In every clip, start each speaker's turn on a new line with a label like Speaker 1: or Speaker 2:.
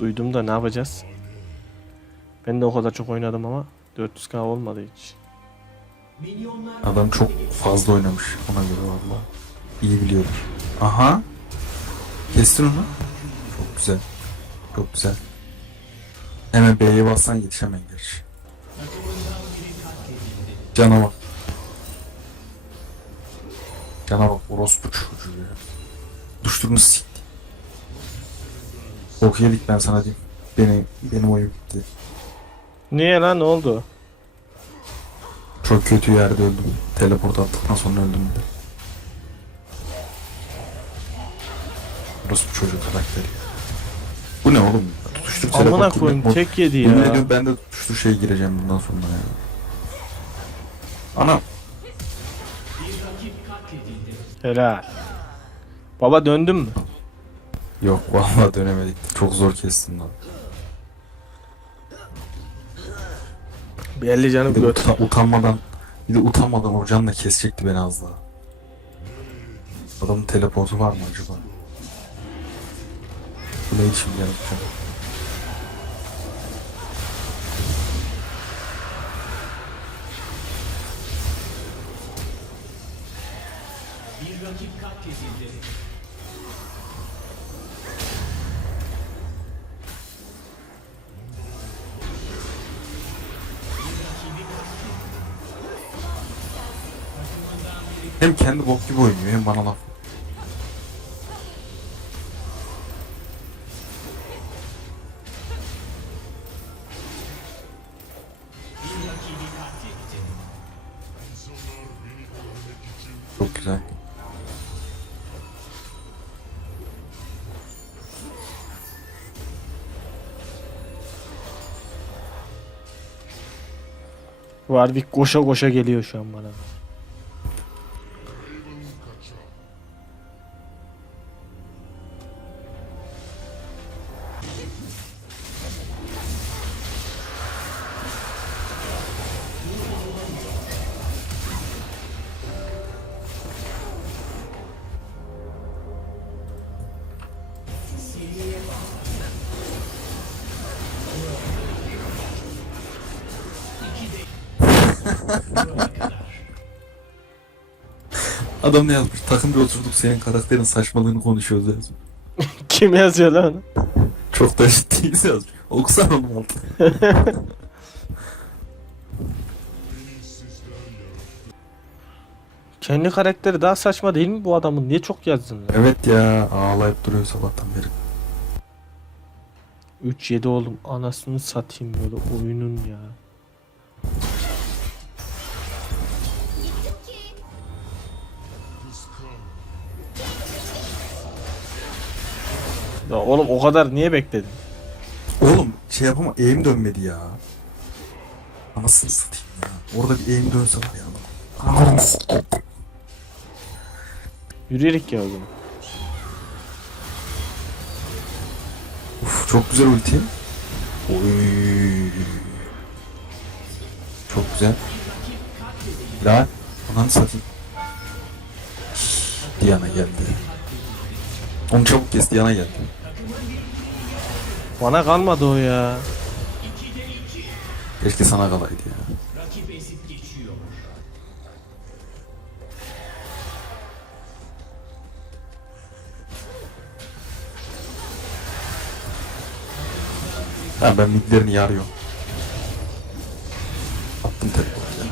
Speaker 1: Duydum da ne yapacağız? Ben de o kadar çok oynadım ama 400k olmadı hiç.
Speaker 2: Adam çok fazla oynamış ona göre valla. İyi biliyordur. Aha. Kestin onu. Çok güzel. Çok güzel. Hemen B'ye bassan yetişemen gerçi. Canavar. Canavar orospu çocuğu ya. Sikti. Bok yedik ben sana diyeyim. Benim, benim oyun bitti.
Speaker 1: Niye lan ne oldu?
Speaker 2: Çok kötü yerde öldüm. Teleport attıktan sonra öldüm bir de. Burası bu çocuk karakteri. Bu ne oğlum? Tutuştur
Speaker 1: Amına
Speaker 2: teleport
Speaker 1: koyayım
Speaker 2: mod-
Speaker 1: tek yedi
Speaker 2: Yemin
Speaker 1: ya.
Speaker 2: ediyorum ben de tutuştur şeye gireceğim bundan sonra ya. Ana
Speaker 1: Helal. Baba döndün mü?
Speaker 2: Yok vallahi dönemedik. Çok zor kestin lan.
Speaker 1: Bir 50 canım
Speaker 2: Bir de
Speaker 1: göt.
Speaker 2: uta- utanmadan bir de utanmadan o canla kesecekti beni az daha. Adamın teleportu var mı acaba? Bu neydi şimdi yapacağım? Hem kendi bok gibi oynuyor hem bana laf. Çok güzel.
Speaker 1: Warwick koşa koşa geliyor şu an bana.
Speaker 2: Adam ne yazmış? Takımda oturduk senin karakterin saçmalığını konuşuyoruz.
Speaker 1: Kim yazıyor lan?
Speaker 2: Çok da ciddiyiz yazmış. Okusana onu altı.
Speaker 1: Kendi karakteri daha saçma değil mi bu adamın? Niye çok yazdın lan?
Speaker 2: Evet ya ağlayıp duruyor sabahtan beri.
Speaker 1: 3-7 oğlum anasını satayım böyle oyunun ya. Ya oğlum o kadar niye bekledin?
Speaker 2: Oğlum şey yapama eğim dönmedi ya. Anasını satayım ya. Orada bir eğim dönse var ya. Satayım.
Speaker 1: Yürüyerek ya o zaman.
Speaker 2: Uf, çok güzel ulti. Oy. Çok güzel. La. Ananı satayım. Diana geldi. Onu çabuk kes Diana geldi.
Speaker 1: Bana kalmadı o ya.
Speaker 2: Keşke sana kalaydı ya. Ha, ben midlerini yarıyorum. Attım telefonla.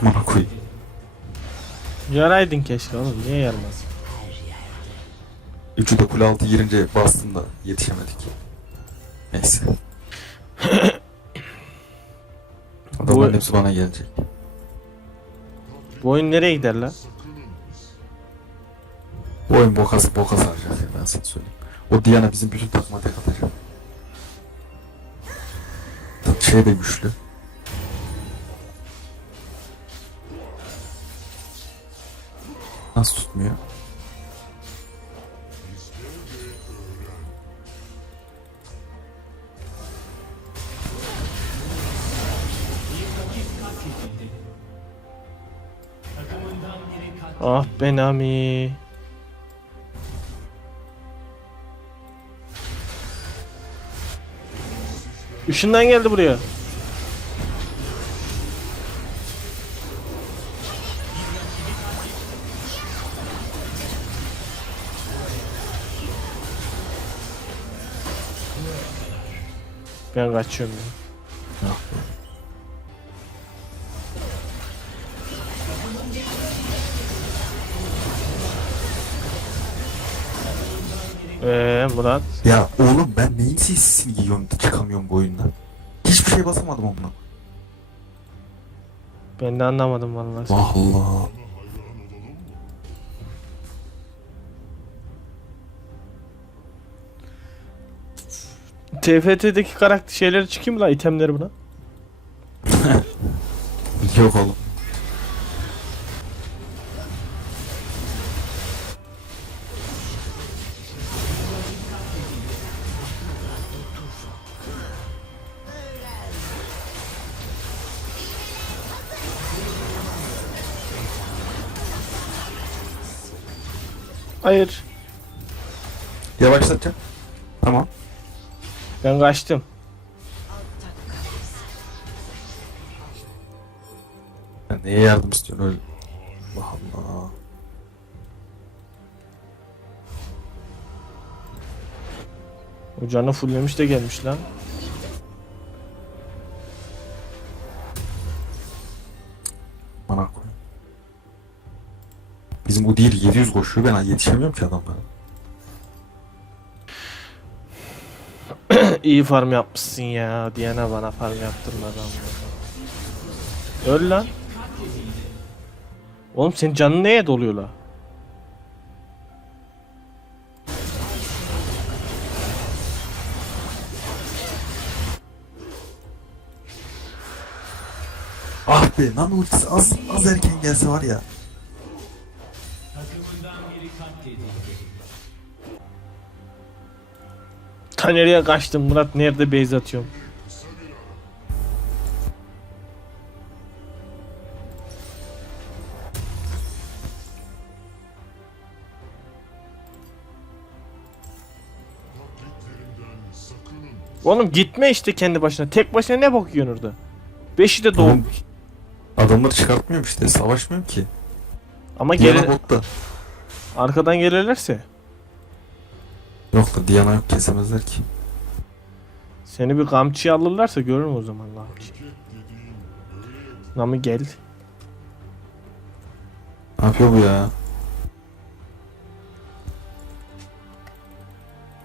Speaker 2: Amına koyayım.
Speaker 1: Yaraydın keşke oğlum niye yarmaz?
Speaker 2: Üçü de kule altı girince bastım da yetişemedik. Neyse. Adamların
Speaker 1: Bu-
Speaker 2: hepsi bana gelecek.
Speaker 1: Bu oyun nereye gider lan?
Speaker 2: Bu oyun bokas bokas harcar ya ben sana söyleyeyim. O Diana bizim bütün takıma tek atacak. Şey de güçlü. Nasıl tutmuyor?
Speaker 1: Ah be Nami. Işından geldi buraya. Ben kaçıyorum ya.
Speaker 2: Ah
Speaker 1: Eee Murat.
Speaker 2: Ya oğlum ben neyin sesini giyiyorum çıkamıyorum bu oyundan. Hiçbir şey basamadım onunla.
Speaker 1: Ben de anlamadım vallahi.
Speaker 2: Allah.
Speaker 1: TFT'deki karakter şeyleri çıkayım mı lan itemleri buna?
Speaker 2: Yok oğlum.
Speaker 1: Hayır.
Speaker 2: Yavaşlatacağım. Tamam.
Speaker 1: Ben kaçtım.
Speaker 2: Ben neye yardım istiyorsun öyle? Allah Allah.
Speaker 1: O canı fulllemiş de gelmiş lan.
Speaker 2: Bizim bu değil 700 koşuyor ben yetişemiyorum ki adamlara.
Speaker 1: İyi farm yapmışsın ya. Diana bana farm yaptırmadı ama. Öl lan. Oğlum senin canın neye doluyor la?
Speaker 2: Ah be lan ultisi az, az erken gelse var ya.
Speaker 1: Ta nereye kaçtın Murat? Nerede base atıyorum? Oğlum gitme işte kendi başına. Tek başına ne bakıyorsun orada? Beşi de doğmuş.
Speaker 2: Adamları çıkartmıyorum işte savaşmıyorum ki.
Speaker 1: Ama
Speaker 2: botta.
Speaker 1: Arkadan gelirlerse
Speaker 2: Yok da Diana yok kesemezler ki.
Speaker 1: seni bir kamçıya alırlarsa görürüm o zaman Allah. Nami gel.
Speaker 2: Ne yapıyor bu ya?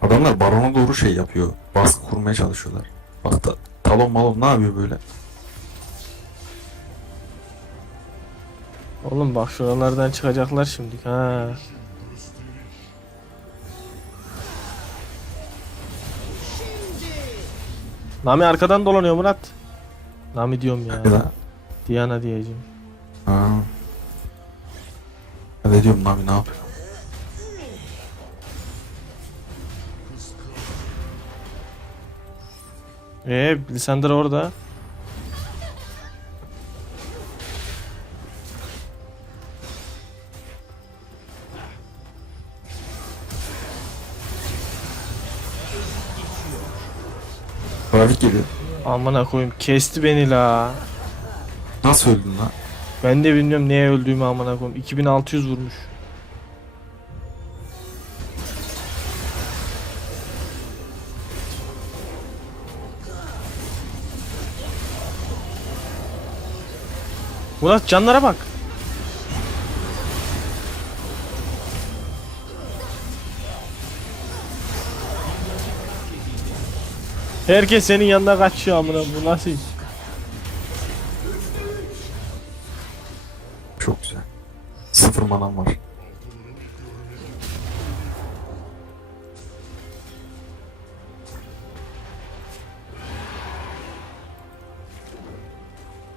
Speaker 2: Adamlar barona doğru şey yapıyor. Baskı kurmaya çalışıyorlar. Bak da talon malon ne yapıyor böyle?
Speaker 1: Oğlum bak şuralardan çıkacaklar şimdi. Ha. Nami arkadan dolanıyor Murat. Nami diyorum ya. Diana diyeceğim.
Speaker 2: ha. Ne diyorum abi ne yapıyor?
Speaker 1: Ee, Lisandra orada.
Speaker 2: Trafik geliyor.
Speaker 1: Amına koyayım kesti beni la.
Speaker 2: Nasıl öldün lan?
Speaker 1: Ben de bilmiyorum neye öldüğümü amına koyayım. 2600 vurmuş. Murat canlara bak. Herkes senin yanına kaçıyor amına bu nasıl iş?
Speaker 2: Çok güzel. Sıfır manam var.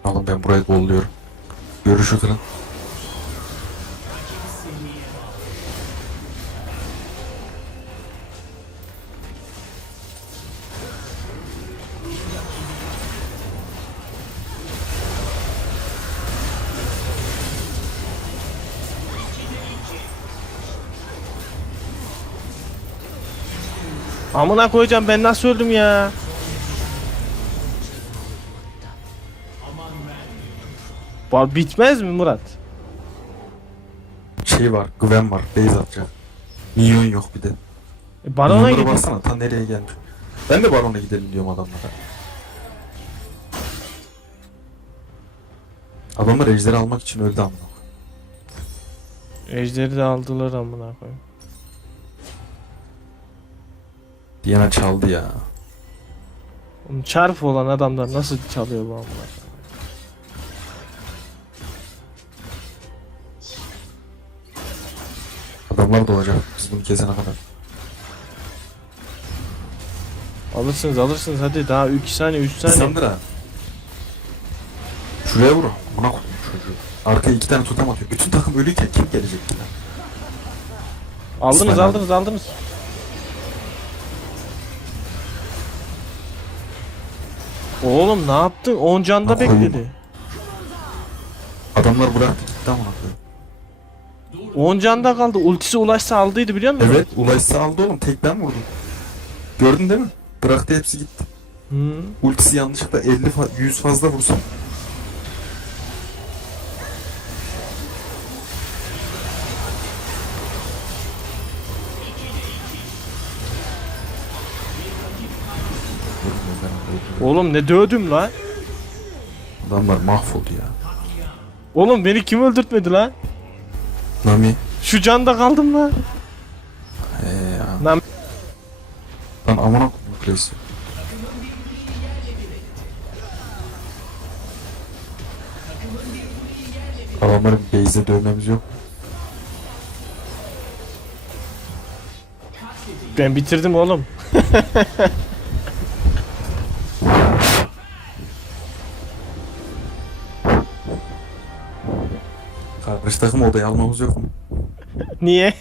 Speaker 2: Oğlum ben burayı golluyorum. Görüşü kırın.
Speaker 1: Amına koyacağım ben nasıl öldüm ya? Var bitmez mi Murat?
Speaker 2: Şey var, güven var, base atacak. Minyon yok bir de.
Speaker 1: E, barona
Speaker 2: Minyonlara gidelim. ta nereye gelmiş. Ben de barona gidelim diyorum adamlara. Adamlar ejderi almak için öldü amına.
Speaker 1: Ejderi de aldılar amına koyayım.
Speaker 2: Diana çaldı ya.
Speaker 1: Oğlum Çarp olan adamlar nasıl çalıyor bu amına koyayım?
Speaker 2: Adamlar doğacak biz bunu kesene kadar.
Speaker 1: Alırsınız alırsınız hadi daha 2 saniye 3 saniye.
Speaker 2: Sandra. Şuraya vur. Buna koydum çocuğu. Arkaya iki tane totem atıyor. Bütün takım ölüyken kim gelecek ki lan?
Speaker 1: Aldınız aldınız aldınız. Oğlum ne yaptın? 10 canda
Speaker 2: koyayım.
Speaker 1: bekledi.
Speaker 2: Adamlar bıraktı gitti koyayım.
Speaker 1: 10 canda kaldı. Ultisi ulaşsa aldıydı biliyor musun?
Speaker 2: Evet ulaşsa aldı oğlum. Tek ben vurdum. Gördün değil mi? Bıraktı hepsi gitti.
Speaker 1: Hı.
Speaker 2: Ultisi yanlışlıkla 50 fa- 100 fazla vursam.
Speaker 1: Oğlum ne dövdüm lan?
Speaker 2: Adamlar mahvoldu ya.
Speaker 1: Oğlum beni kim öldürtmedi lan?
Speaker 2: Nami.
Speaker 1: Şu canda kaldım lan.
Speaker 2: He ya.
Speaker 1: Nami.
Speaker 2: Lan amına Place. Adamların base'de dövmemiz yok.
Speaker 1: Ben bitirdim oğlum.
Speaker 2: Karşı takım odayı almamız yok mu?
Speaker 1: Niye?